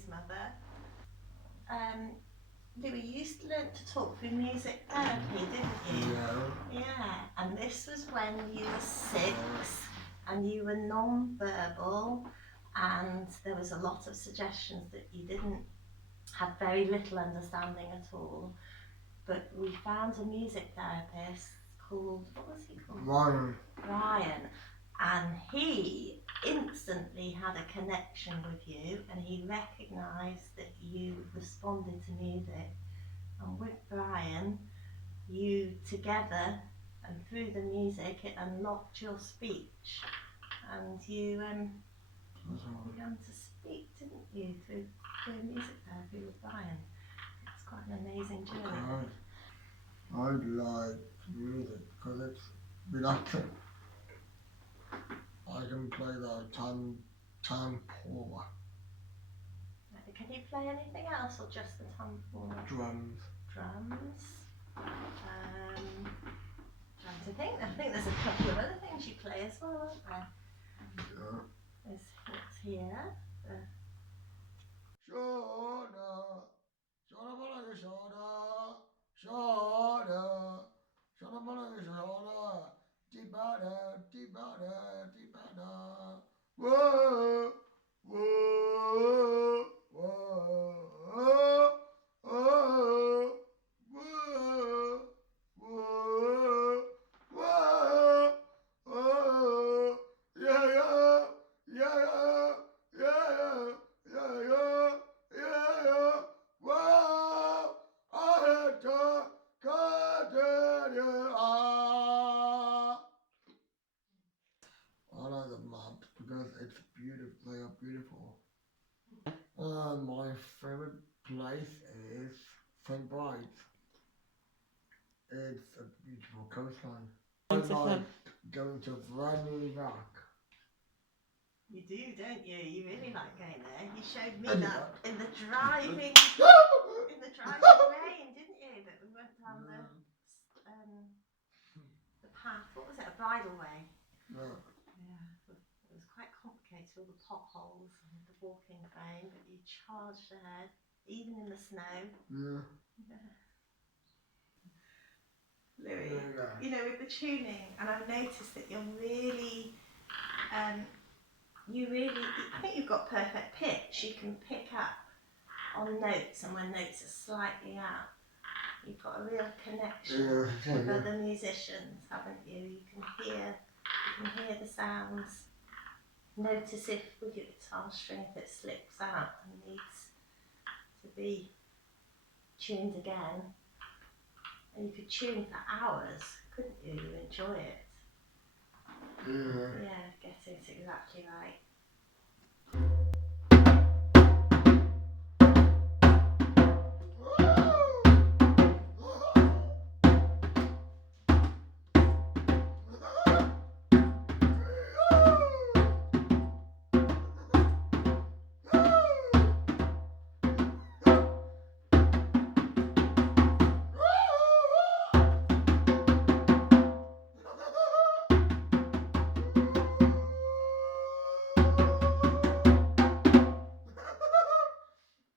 Louie's mother. Louie, you used to learn to talk through music therapy, didn't you? Yeah. Yeah, and this was when you were 6 and you were non-verbal, and there was a lot of suggestions that you didn't have very little understanding at all. But we found a music therapist called, what was he called? Ryan. And he instantly had a connection with you, and he recognised that you responded to music. And with Brian, you together and through the music, it unlocked your speech, and you began to speak, didn't you, through music therapy with Brian. It's quite an amazing journey. I like music because it's relaxing. I can play the tambour. Can you play anything else, or just the tambour? Drums. Drums. Trying to think. I think there's a couple of other things you play as well, aren't there? Yeah. There's what's here. Shona, Shona Balaga Shona, Shona, Shona Balaga Shona, Tibada, Tibada, Tibada. Whoa, whoa, whoa, whoa, whoa, whoa, whoa, whoa, yeah, yeah, yeah, yeah, yeah. Yeah, yeah, yeah, yeah. Wow, I had to continue. I like the maps because it's beautiful. They are beautiful. My favorite place is St. Bride's. It's a beautiful coastline. I like going to Brandon Rock. You do, don't you? You really like going there. You showed me that in the driving rain, didn't you? That we went down the path. What was it? A bridle way. Yeah. Yeah. It was quite complicated, all the potholes and the walking frame, but you charged ahead, even in the snow. Yeah. Louis, you know, with the tuning, and I've noticed that you're really, I think you've got perfect pitch. You can pick up on notes, and when notes are slightly out, you've got a real connection with other musicians, haven't you? You can hear the sounds. Notice if with your guitar string, if it slips out and needs to be tuned again. And you could tune for hours, couldn't you? You enjoy it. Yeah, get it exactly right.